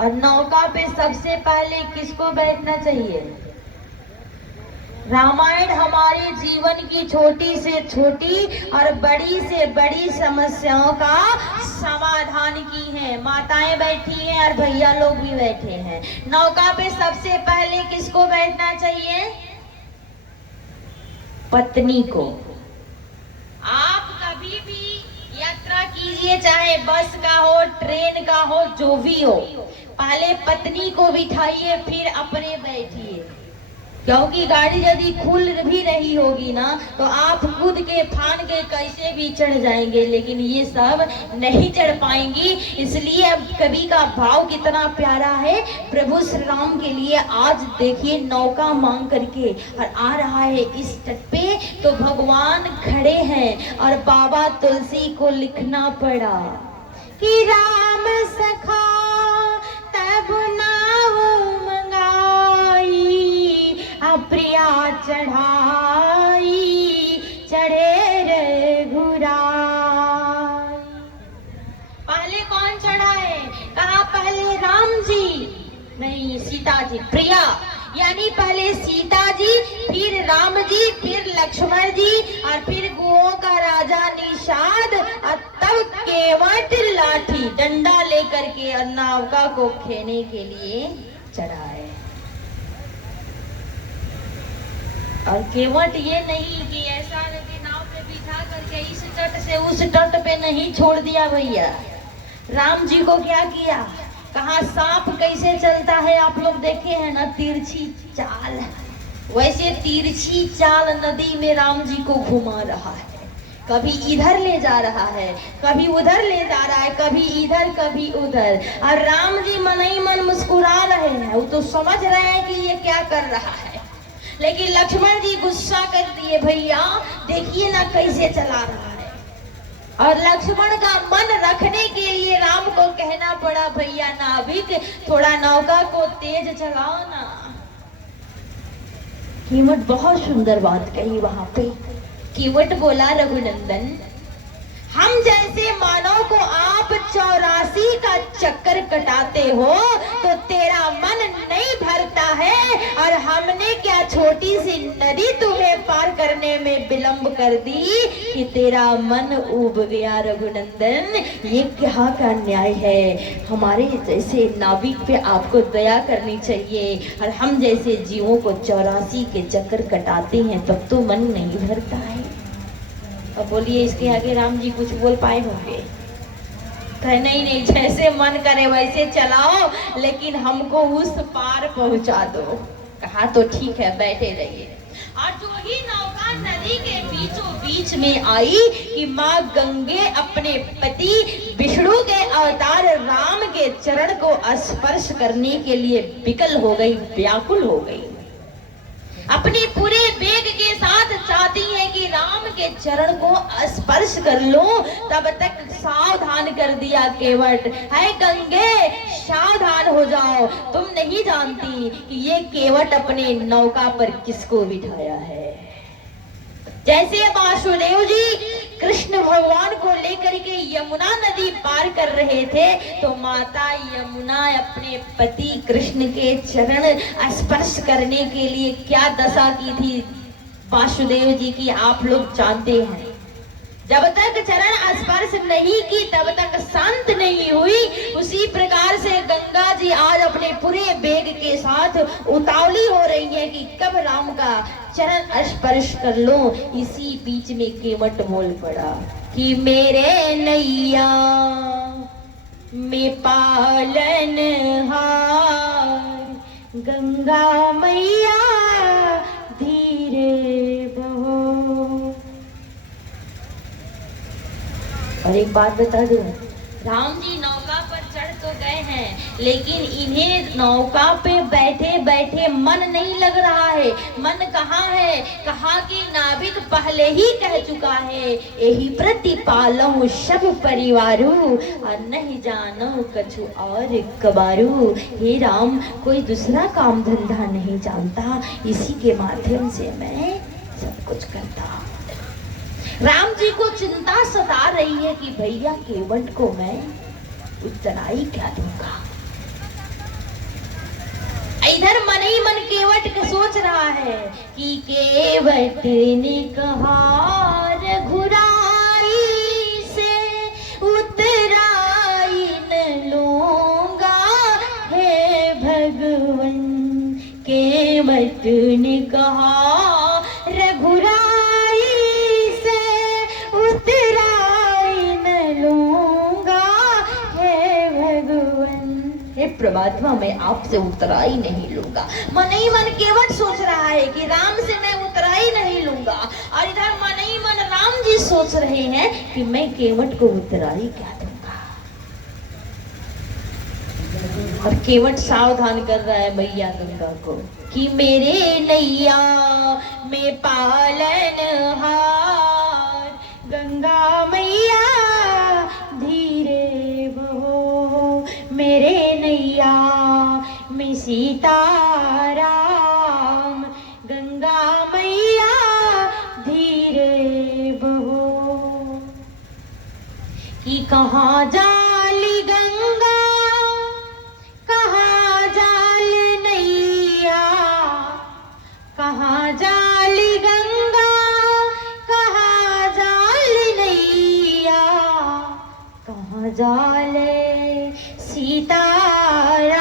और नौका पे सबसे पहले किसको बैठना चाहिए? रामायण हमारे जीवन की छोटी से छोटी और बड़ी से बड़ी समस्याओं का समाधान की है। माताएं बैठी हैं और भैया लोग भी बैठे हैं। नौका पे सबसे पहले किसको बैठना चाहिए? पत्नी को। आप कभी भी यात्रा कीजिए, चाहे बस का हो, ट्रेन का हो, जो भी हो, पहले पत्नी को बिठाइए फिर अपने बैठिए। क्योंकि गाड़ी यदि खुल भी रही होगी ना तो आप कूद के फान के कैसे भी चढ़ जाएंगे, लेकिन ये सब नहीं चढ़ पाएंगी। इसलिए अब कवि का भाव कितना प्यारा है प्रभु श्री राम के लिए। आज देखिए नौका मांग करके और आ रहा है इस तट पे, तो भगवान खड़े हैं और बाबा तुलसी को लिखना पड़ा कि राम सखा तब नाव मंगाई, प्रिया चढ़ाई चढ़े रघुराई। पहले कौन चढ़ा है? कहा पहले राम जी, नहीं सीता जी। प्रिया यानी पहले सीता जी, फिर राम जी, फिर लक्ष्मण जी, और फिर गुओं का राजा निषाद, और तब केवट लाठी डंडा लेकर के नौका को खेने के लिए चढ़ा है। और केवट ये नहीं कि ऐसा कि नाव पे बिठा करके इस तट से उस तट पे नहीं छोड़ दिया भैया। राम जी को क्या किया? कहा सांप कैसे चलता है, आप लोग देखे हैं ना, तिरछी चाल, वैसे तिरछी चाल नदी में राम जी को घुमा रहा है। कभी इधर ले जा रहा है, कभी उधर ले जा रहा है, कभी इधर कभी उधर, और राम जी मन ही मन मुस्कुरा रहे हैं। वो तो समझ रहे हैं कि ये क्या कर रहा है, लेकिन लक्ष्मण जी गुस्सा कर दिए, भैया देखिए ना कैसे चला रहा है। और लक्ष्मण का मन रखने के लिए राम को कहना पड़ा, भैया नाविक थोड़ा नौका को तेज चलाओ ना। कीमत बहुत सुंदर बात कही वहां पे। कीमत बोला, रघुनंदन हम जैसे मानव को आप 84 का चक्कर कटाते हो तो तेरा मन नहीं भरता है, और हमने क्या छोटी सी नदी तुम्हें पार करने में विलंब कर दी कि तेरा मन उब गया। रघुनंदन ये क्या का न्याय है? हमारे जैसे नाविक पे आपको दया करनी चाहिए, और हम जैसे जीवों को 84 के चक्कर कटाते हैं तब तो मन नहीं भरता है। अब बोलिए इसके आगे राम जी कुछ बोल पाए होंगे? कहे नहीं नहीं, जैसे मन करे वैसे चलाओ, लेकिन हमको उस पार पहुंचा दो। कहा तो ठीक है, बैठे रहिए। और जो ही नौका नदी के बीचों बीच में आई कि माँ गंगे अपने पति विष्णु के अवतार राम के चरण को स्पर्श करने के लिए विकल हो गई, व्याकुल हो गई। अपनी पूरे वेग के साथ चाहती है कि राम के चरण को स्पर्श कर लो, तब तक सावधान कर दिया केवट, है गंगे सावधान हो जाओ, तुम नहीं जानती कि ये केवट अपने नौका पर किसको बिठाया है। जैसे वासुदेव जी कृष्ण भगवान को लेकर के यमुना नदी पार कर रहे थे, तो माता यमुना अपने पति कृष्ण के चरण स्पर्श करने के लिए क्या दशा की थी वासुदेव जी की, आप लोग जानते हैं। जब तक चरण स्पर्श नहीं की तब तक शांत नहीं हुई। उसी प्रकार से गंगा जी आज अपने पूरे वेग के साथ उतावली हो रही है कि कब राम का चरण स्पर्श कर लो। इसी बीच में केवट बोल पड़ा कि मेरे नैया में पालन हार गंगा मैया धीरे बहो। और एक बात बता दूं, राम जी नौका पर चढ़ तो गए हैं, लेकिन इन्हें नौका पे बैठे बैठे मन नहीं लग रहा है। मन कहाँ है? कहा कि नाविक पहले ही कह चुका है, यही प्रतिपालहु सब परिवारू और नहीं जानो कछु और कबारू। हे राम, कोई दूसरा काम धंधा नहीं जानता, इसी के माध्यम से मैं सब कुछ करता हूँ। राम जी को चिंता सता रही है कि भैया केवट को मैं उत्तराई क्या दूंगा। इधर मन ही मन केवट का सोच रहा है कि केवट ने कहा रघुराई से उतराई न लूंगा हे भगवन। केवट ने कहा रघुराई से उतराई न लूंगा हे भगवन। हे प्रभात्मा मैं आपसे उतराई नहीं लूंगा। मन ही मन केवट सोच रहा है कि राम से मैं उतराई नहीं लूंगा, और इधर मन ही मन राम जी सोच रहे हैं कि मैं केवट को उतराई क्या दूंगा। और केवट सावधान कर रहा है मैया गंगा को कि मेरे नैया में पालनहार गंगा मैया धीरे बहो, मेरे नैया में सीताराम गंगा मैया धीरे बहो। कि कहाँ जाली गंगा कहाँ जाल नैया, कहाँ जाली गंगा कहाँ जाल नैया, कहाँ जाले सीताराम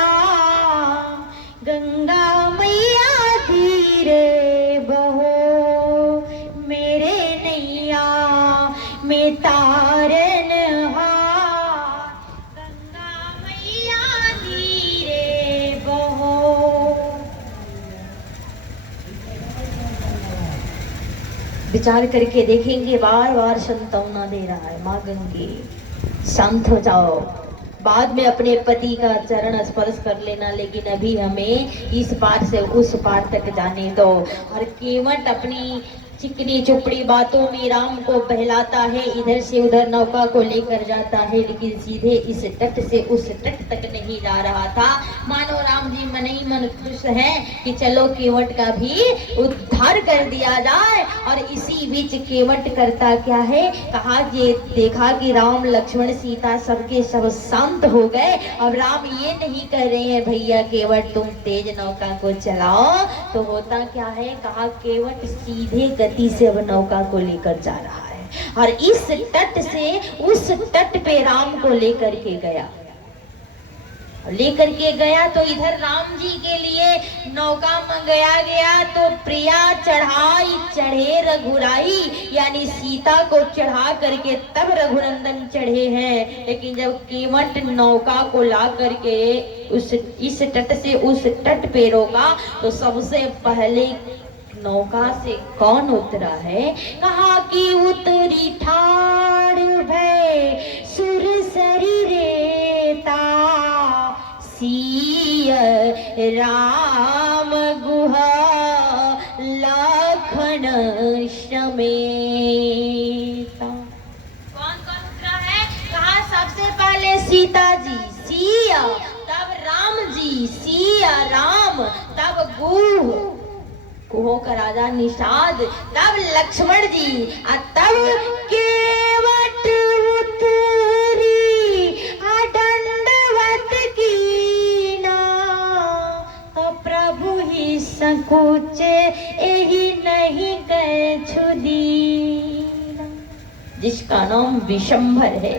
गंगा मैया धीरे बहो, मेरे नैया में तारन हार गंगा मैया धीरे बहो। विचार करके देखेंगे, बार बार संतावना दे रहा है माँ गंगे शांत हो जाओ, बाद में अपने पति का चरण स्पर्श कर लेना, लेकिन अभी हमें इस पार से उस पार तक जाने दो। और केवट अपनी चिकनी चुपड़ी बातों में राम को बहलाता है, इधर से उधर नौका को लेकर जाता है, लेकिन सीधे इस तट से उस तट तक नहीं जा रहा था। मानो राम जी मन ही मन खुश हैं कि चलो केवट का भी उद्धार कर दिया जाए। और इसी बीच केवट करता क्या है, कहा ये देखा कि राम लक्ष्मण सीता सबके सब शांत हो गए। अब राम ये नहीं कर रहे हैं भैया केवट तुम तेज नौका को चलाओ, तो होता क्या है, कहा केवट सीधे गति से अब नौका को लेकर जा रहा है और इस तट से उस तट पे राम को लेकर के गया। तो इधर राम जी के लिए नौका मंगाया गया, तो प्रिया चढ़ाई चढ़े रघुराई, यानी सीता को चढ़ा करके तब रघुनंदन चढ़े हैं। लेकिन जब केवट नौका को ला करके इस तट से उस तट पे रोका, तो सबसे पहले नौका से कौन उतरा है, कहा कि उतरी ठाड़ भय सुरसरी रेता, सीय राम गुहा लखन समेता। कौन कौन उतरा है, कहा सबसे पहले सीता जी सिया, तब राम जी सिया राम, तब गुह कुहों का राजा निषाद, तब लक्ष्मण जी, तब केवट उतरी दंडवत कीना, तो प्रभु ही संकोचे यही नहीं गए छुदीना। जिसका नाम विशंभर है,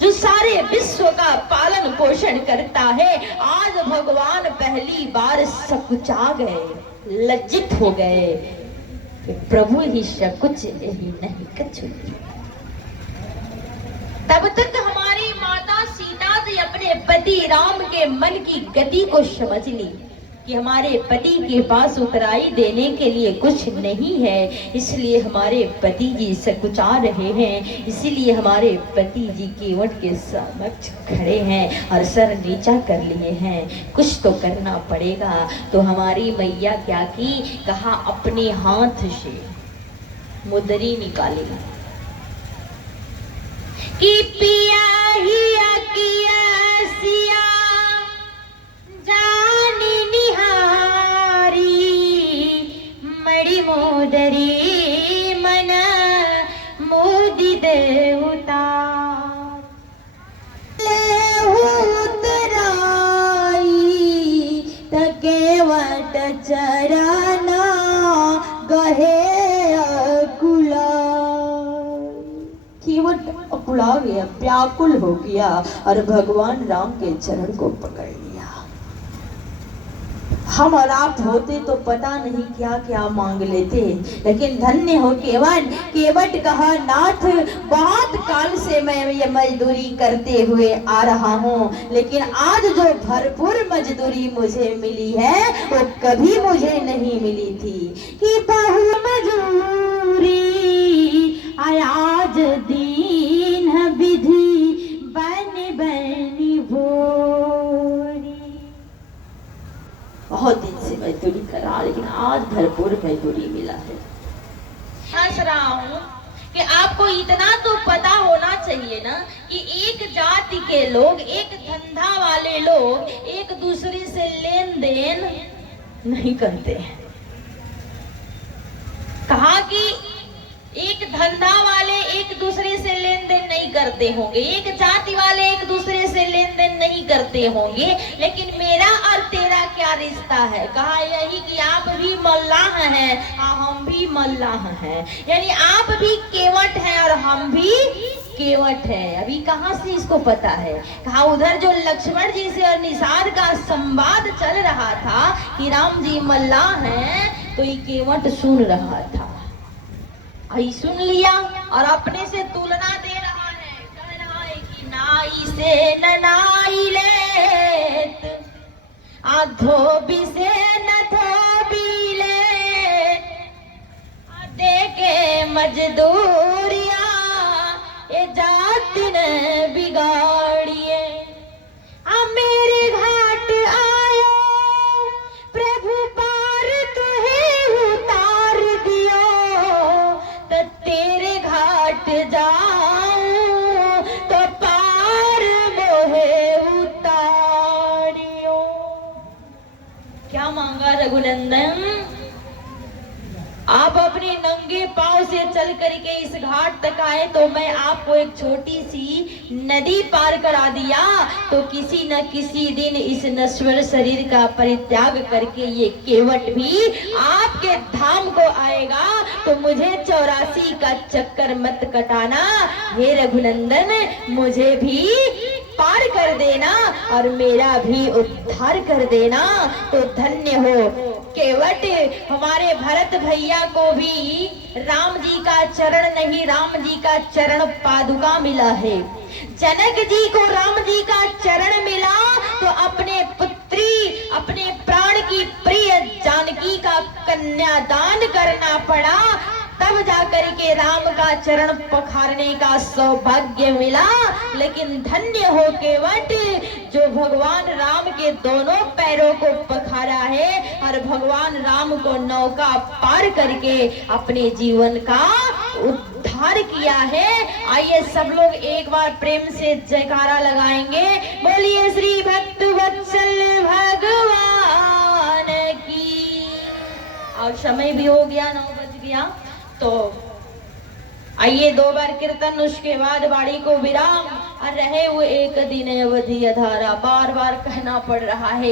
जो सारे विश्व का पालन पोषण करता है, आज भगवान पहली बार सकुचा गए, लज्जित हो गए कि प्रभु ही सकुच यही नहीं कछु। तब तक हमारी माता सीता जी अपने पति राम के मन की गति को समझ ली कि हमारे पति के पास उतराई देने के लिए कुछ नहीं है, इसलिए हमारे पति जी सकुचा रहे हैं, इसीलिए हमारे पति जी केवट के समक्ष खड़े हैं और सर नीचा कर लिए हैं। कुछ तो करना पड़ेगा। तो हमारी मैया क्या की, कहा अपने हाथ से मुदरी निकाली कि पिया हिया किया सिया जानी निहारी, मड़ी मोदरी मन मोदी देवता, ले उतराई तकेवट चरना गहे अकुला। केवट अकुला गया, व्याकुल हो गया और भगवान राम के चरण को पकड़ लिया। हम और आप होते तो पता नहीं क्या क्या मांग लेते, लेकिन धन्य हो केवट। केवट कहा, नाथ बहुत काल से मैं ये मजदूरी करते हुए आ रहा हूँ, लेकिन आज जो भरपूर मजदूरी मुझे मिली है वो कभी मुझे नहीं मिली थी। कि बहु मजदूरी आज दीन विधि बन बनी भोरी। बहुत दिन से मजदूरी कर रहा, लेकिन आज भरपूर मजदूरी मिला है। हंस रहा हूँ कि आपको इतना तो पता होना चाहिए ना कि एक जाति के लोग, एक धंधा वाले लोग एक दूसरे से लेन देन नहीं करते हैं। कहा कि एक धंधा वाले एक दूसरे से लेन देन नहीं करते होंगे, एक जाति वाले एक दूसरे से लेन देन नहीं करते होंगे, लेकिन मेरा और तेरा क्या रिश्ता है? कहा यही कि आप भी मल्लाह हैं और हम भी मल्लाह हैं, यानी आप भी केवट हैं और हम भी केवट है। अभी कहाँ से इसको पता है? कहा उधर जो लक्ष्मण जी से और निषाद का संवाद चल रहा था कि राम जी मल्लाह हैं, तो ये केवट सुन रहा था। आई सुन लिया और अपने से तुलना दे रहा है, कह रहा है कि नाई से न नाई लेत, धोबी से न धोबी लेत, दे के मजदूरिया ये जाति ने बिगाड़िए। मेरे घाट आयो प्रभु पार तुहे उतार दियो, तो तेरे घाट जाऊं तो पार मोहे उतारियो। क्या मांगा रघुनंदन? आप अपने नंगे पांव से चल करके इस घाट तक आए तो मैं आपको एक छोटी सी नदी पार करा दिया, तो किसी न किसी दिन इस नश्वर शरीर का परित्याग करके ये केवट भी आपके धाम को आएगा। तो मुझे 84 का चक्कर मत कटाना, हे रघुनंदन मुझे भी पार कर देना और मेरा भी उद्धार कर देना। तो धन्य हो केवट। हमारे भरत भैया को भी राम जी का चरण नहीं, राम जी का चरण पादुका मिला है। जनक जी को राम जी का चरण मिला तो अपने पुत्री, अपने प्राण की प्रिय जानकी का कन्यादान करना पड़ा, तब जाकर के राम का चरण पखारने का सौभाग्य मिला। लेकिन धन्य हो केवट जो भगवान राम के दोनों पैरों को पखारा है और भगवान राम को नौका पार करके अपने जीवन का उद्धार किया है। आइए सब लोग एक बार प्रेम से जयकारा लगाएंगे, बोलिए श्री भक्त वत्सल भगवान की। और समय भी हो गया, 9 बज गया, तो आइए 2 बार कीर्तन, उसके बाद बाड़ी को विराम। और रहे वो एक दिन अवधि अधारा, बार बार कहना पड़ रहा है।